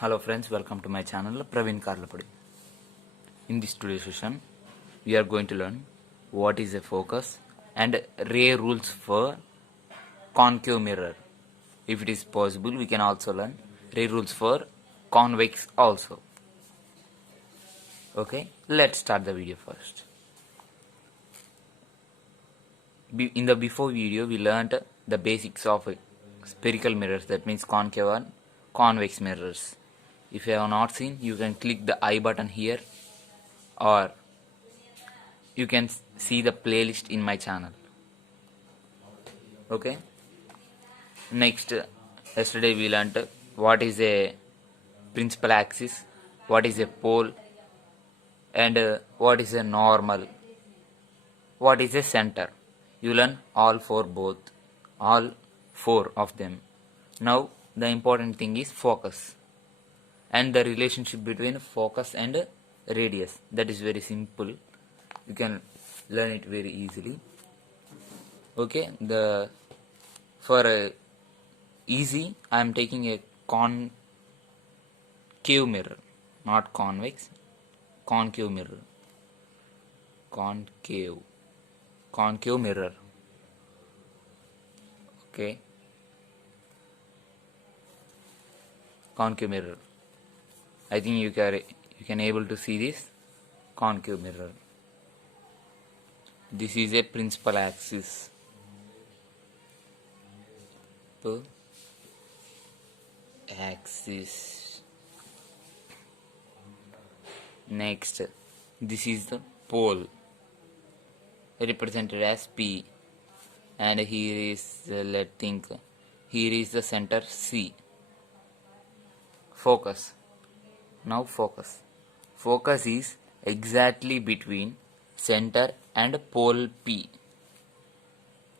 Hello friends, welcome to my channel Praveen Karlapudi. In this today's session, we are going to learn what is a focus and ray rules for concave mirror. If it is possible, we can also learn ray rules for convex also. Okay, let's start the video first. In the before video, we learned the basics of spherical mirrors, that means concave and convex mirrors. If you have not seen, you can click the I button here, or you can see the playlist in my channel. Okay, next, yesterday we learned what is a principal axis, what is a pole, and what is a normal, what is a center. You learn all four of them. Now the important thing is focus and the relationship between focus and radius. That is very simple, you can learn it very easily. Okay, for easy, I am taking a concave mirror, not convex, concave mirror, concave mirror. Okay, concave mirror. I think you can able to see this concave mirror. This is a principal axis. Next, this is the pole, represented as P, and here is here is the center C. Focus. Now focus is exactly between center and pole P.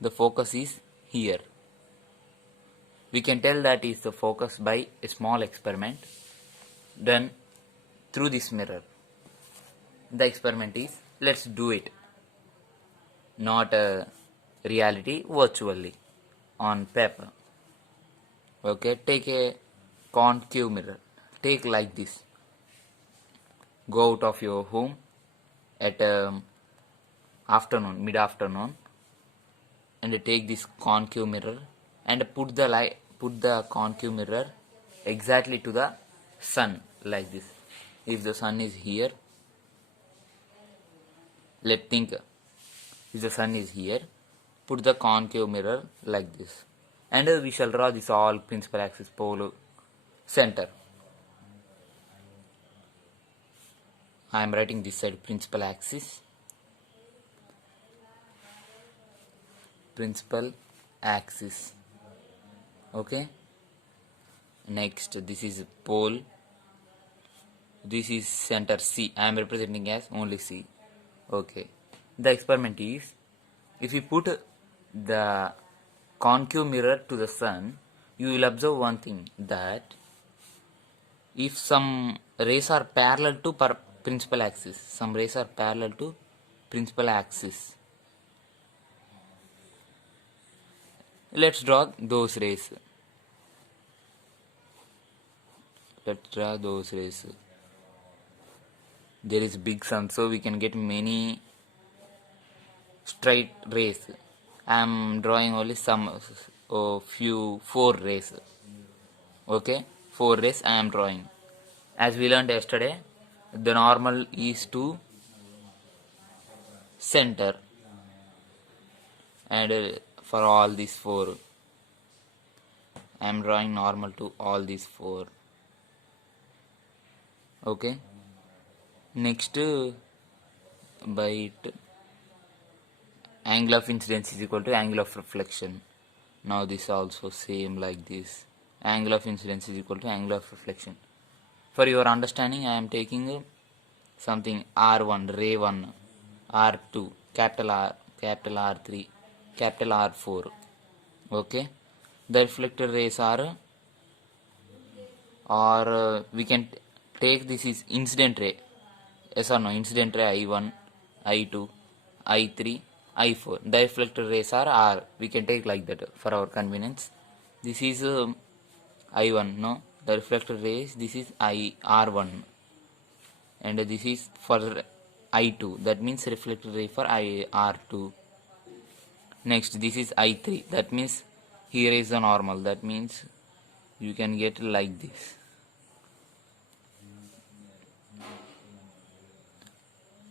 The focus is here. We can tell that is the focus by a small experiment done through this mirror. The experiment is, let's do it, not a reality, virtually on paper. Okay, take a concave mirror, take like this, go out of your home at mid afternoon, and take this concave mirror and put the concave mirror exactly to the sun, like this. If the sun is here, let's think, if the sun is here, put the concave mirror like this, and we shall draw this all principal axis, pole, center. I am writing this side principal axis, okay. Next, this is pole, this is center C. I am representing as only C. Okay, the experiment is, if you put the concave mirror to the sun, you will observe one thing, that if some rays are parallel to principal axis, let's draw those rays. There is big sun, so we can get many straight rays. I am drawing only four rays. Okay, 4 rays I am drawing. As we learned yesterday, the normal is to center, and for all these 4, I am drawing normal to all these 4. Okay, next, by it, angle of incidence is equal to angle of reflection. Now this also same like this, angle of incidence is equal to angle of reflection. For your understanding, I am taking something R1, ray 1, R2, capital R, capital R3, capital R4. Okay, the reflected rays are, or we can take this is incident ray. Yes or no? Incident ray I1, I2, I3, I4. The reflected rays are R. We can take like that for our convenience. This is I1, no? The reflected rays, this is R1, and this is for I2, that means reflected ray for R2. Next, this is I3, that means here is the normal, that means you can get like this.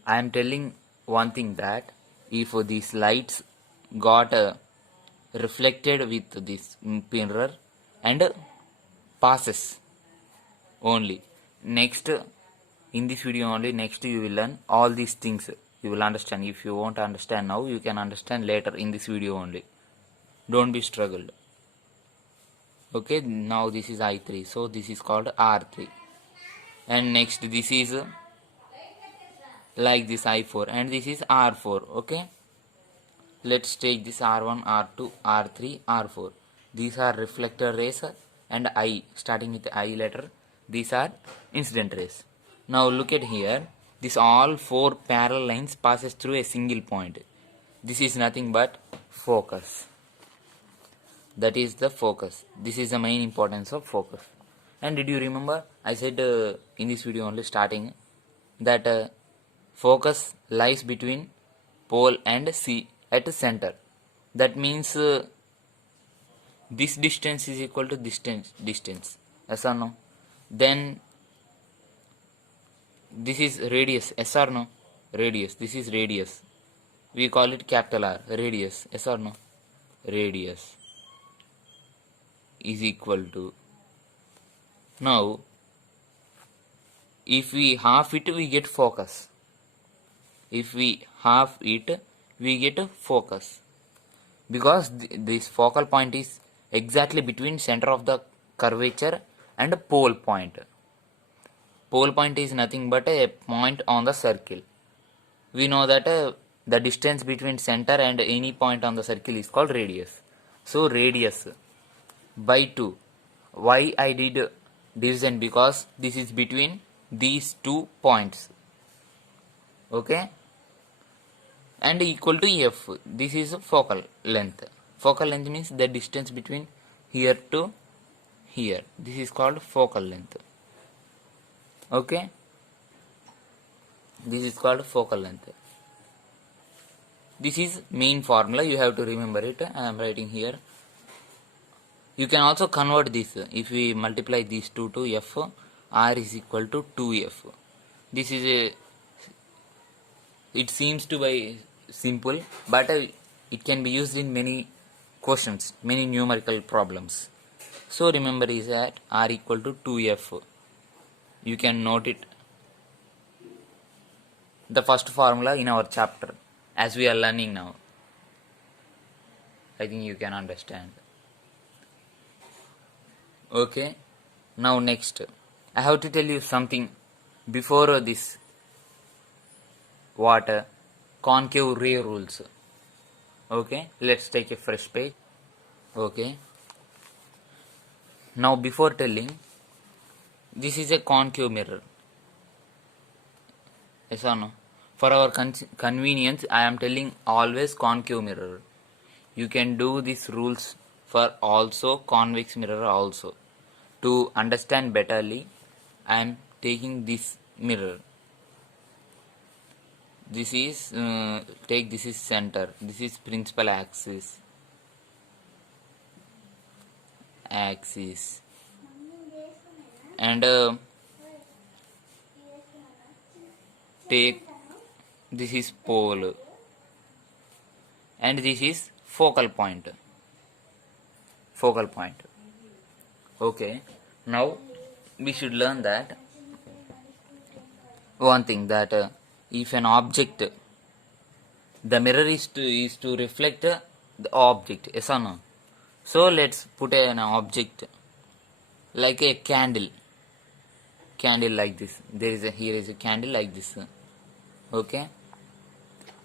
I am telling one thing, that if these lights got reflected with this mirror and passes only, next in this video only, next you will learn all these things, you will understand. If you won't understand now, you can understand later in this video only. Don't be struggled. Okay, now this is I3, so this is called R3, and next this is like this I4, and this is R4. Okay, let's take this R1, R2, R3, R4. These are reflector rays, and I, starting with I letter, these are incident rays. Now look at here, this all four parallel lines passes through a single point. This is nothing but focus. That is the focus. This is the main importance of focus. And did you remember I said in this video only starting that focus lies between pole and C at the center. That means this distance is equal to distance. Yes or no? Then this is radius. Yes or no? Radius. This is radius. We call it capital R. Radius. Yes or no? Radius is equal to, now if we half it, we get focus. If we half it, we get focus, because this focal point is exactly between center of the curvature and pole point. Pole point is nothing but a point on the circle. We know that the distance between center and any point on the circle is called radius. So radius by 2. Why I did division? Because this is between these 2 points. Okay, and equal to F. This is focal length. Focal length means the distance between here to here. This is called focal length. Okay, this is called focal length. This is main formula, you have to remember it. I am writing here. You can also convert this. If we multiply these two to F, R is equal to 2F. This is a, it seems to be simple, but it can be used in many questions, many numerical problems. So remember is that R equal to 2F. You can note it. The first formula in our chapter, as we are learning now. I think you can understand. Okay, now next I have to tell you something before this. What concave ray rules. Okay, let's take a fresh page. Okay, now before telling, this is a concave mirror. Yes or no? For our convenience, I am telling always concave mirror. You can do these rules for also convex mirror also. To understand betterly, I am taking this mirror. This is take this is center. This is principal axis. And take this is pole, and this is focal point. Okay, now we should learn that one thing, that if an object, the mirror is to reflect the object. Yes or no? So let's put an object like a candle like this. Here is a candle like this. Okay,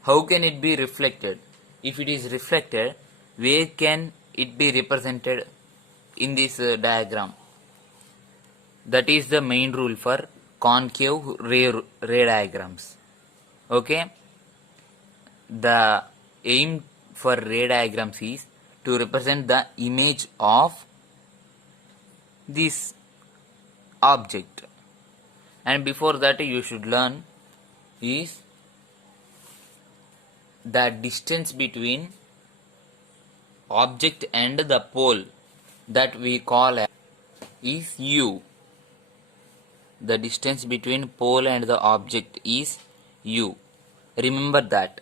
how can it be reflected? If it is reflected, where can it be represented in this diagram? That is the main rule for concave ray diagrams. Okay, the aim for ray diagrams is to represent the image of this object. And before that you should learn is the distance between object and the pole, that we call as is u. The distance between pole and the object is u. Remember that.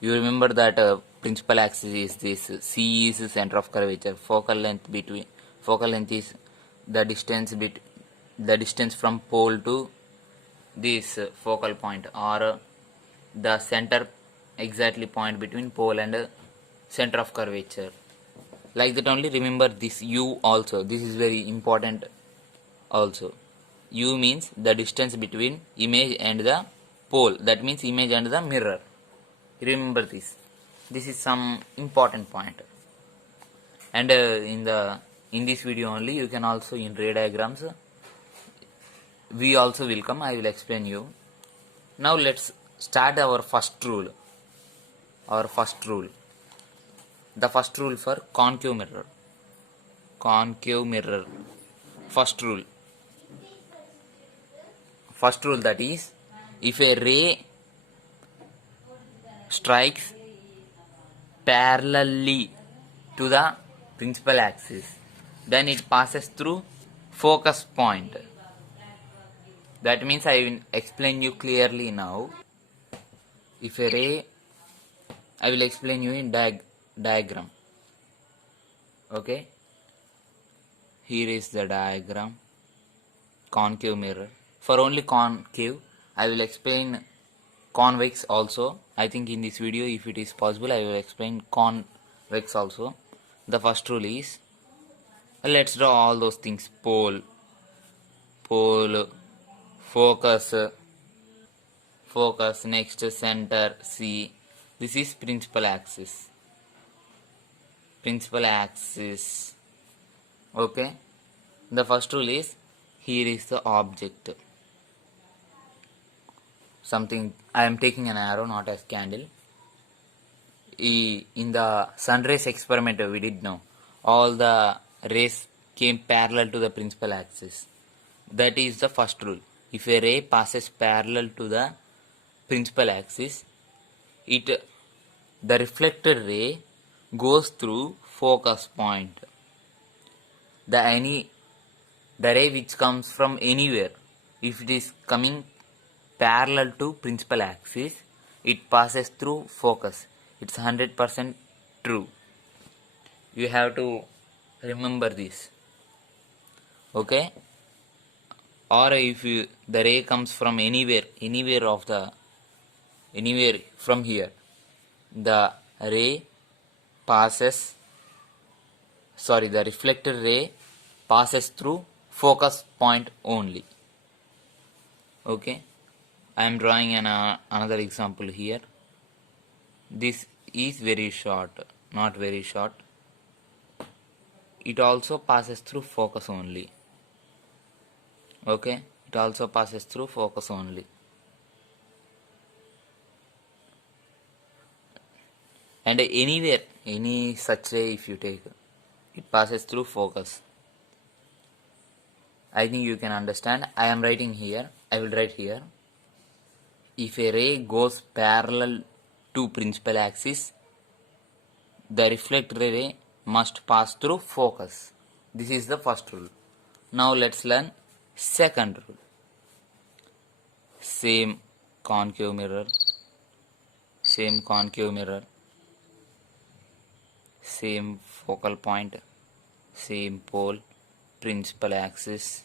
You remember that principal axis is this. C is the center of curvature. Focal length is the distance from pole to this focal point, or the center exactly point between pole and center of curvature. Like that only. Remember this u also. This is very important also. U means the distance between image and the pole. That means image and the mirror. Remember this. This is some important point. And in this video only you can also in ray diagrams. We also will come. I will explain you. Now let's start our first rule. The first rule for concave mirror. First rule, that is, if a ray strikes parallelly to the principal axis, then it passes through focus point. That means I will explain you clearly now. If a ray, I will explain you in diagram. Okay, here is the diagram. Concave mirror. For only concave, I will explain convex also. I think in this video, if it is possible, I will explain convex also. The first rule is, let's draw all those things. Pole, focus, next center, C. This is principal axis. Okay. The first rule is, here is the object. Something, I am taking an arrow, not as candle. In the sun rays experiment we did know, all the rays came parallel to the principal axis. That is the first rule. If a ray passes parallel to the principal axis, the reflected ray goes through focus point. The ray which comes from anywhere, if it is coming parallel to principal axis, it passes through focus. It's 100% true. You have to remember this. Okay? Or if the ray comes from anywhere from here, the reflected ray passes through focus point only. Okay, I am drawing another example here. This is very short, not very short. It also passes through focus only. Okay, it also passes through focus only. And anywhere, any such ray if you take, it passes through focus. I think you can understand. I am writing here. I will write here. If a ray goes parallel to principal axis, the reflected ray must pass through focus. This is the first rule. Now let's learn second rule. Same concave mirror, same focal point, same pole, principal axis,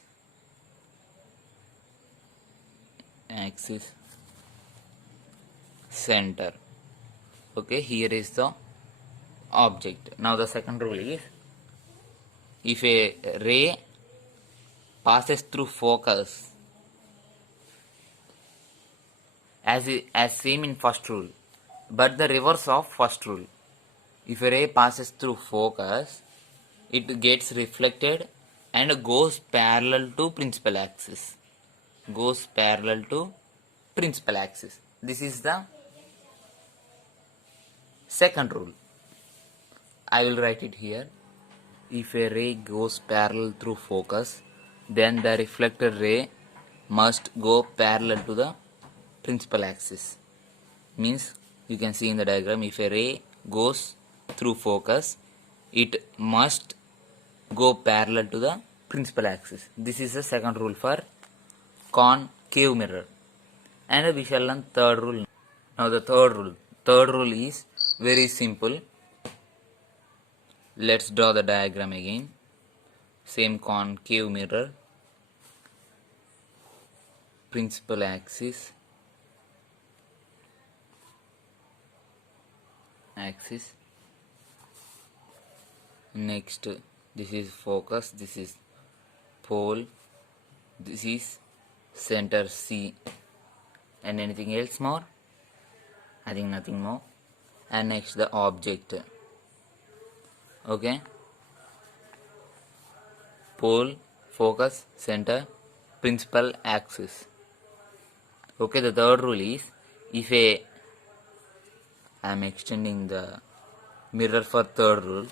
center. Okay, here is the object. Now the second rule is, if a ray passes through focus, as same in first rule, but the reverse of first rule. If a ray passes through focus, it gets reflected and goes parallel to principal axis. This is the second rule. I will write it here. If a ray goes parallel through focus, then the reflected ray must go parallel to the principal axis. Means you can see in the diagram, if a ray goes through focus, it must go parallel to the principal axis. This is the second rule for concave mirror. And we shall learn third rule. Now the third rule. Third rule is very simple. Let's draw the diagram again. Same concave mirror, principal axis, next this is focus, this is pole, this is center C, and anything else more? I think nothing more. And next the object. Okay, pole, focus, center, principal axis. Okay, the third rule is, if I am extending the mirror for third rule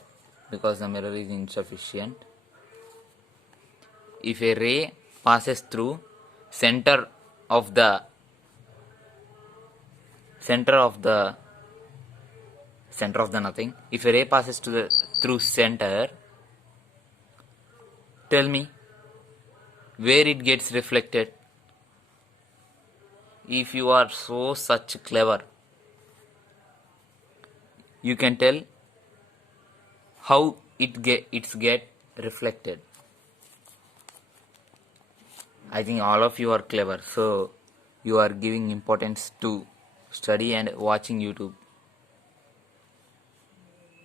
because the mirror is insufficient. If a ray passes through center of the nothing, if a ray passes through center, tell me where it gets reflected. If you are such clever, you can tell how it's get reflected. I think all of you are clever, so you are giving importance to study and watching YouTube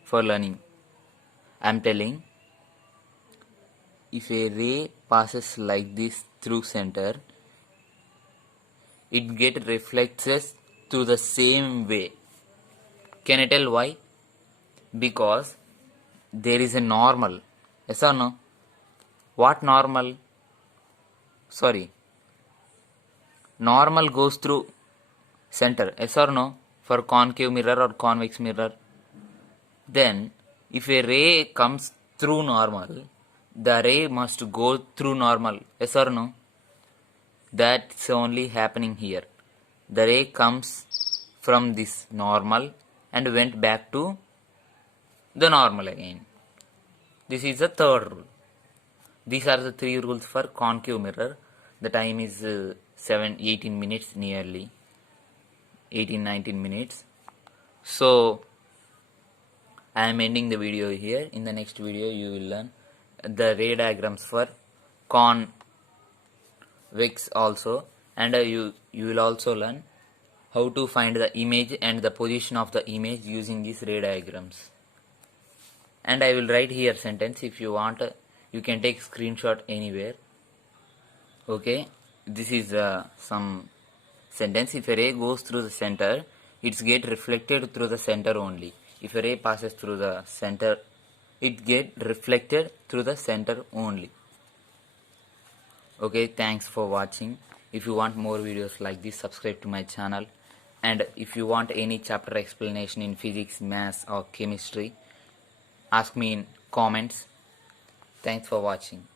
for learning. I am telling, if a ray passes like this through center, it get reflected through the same way. Can I tell why? Because there is a normal. Yes or no? What normal? Sorry. Normal goes through center. Yes or no? For concave mirror or convex mirror. Then, if a ray comes through normal, the ray must go through normal. Yes or no? That's only happening here. The ray comes from this normal and went back to the normal again. This is the third rule. These are the three rules for concave mirror. The time is 18 minutes nearly. 18-19 minutes. So, I am ending the video here. In the next video, you will learn the ray diagrams for convex also. And you will also learn how to find the image and the position of the image using these ray diagrams. And I will write here sentence. If you want, you can take screenshot anywhere. Okay, this is some sentence. If a ray goes through the center, it's get reflected through the center only. If a ray passes through the center, it get reflected through the center only. Okay, thanks for watching. If you want more videos like this, subscribe to my channel. And if you want any chapter explanation in physics, maths or chemistry, ask me in comments. Thanks for watching.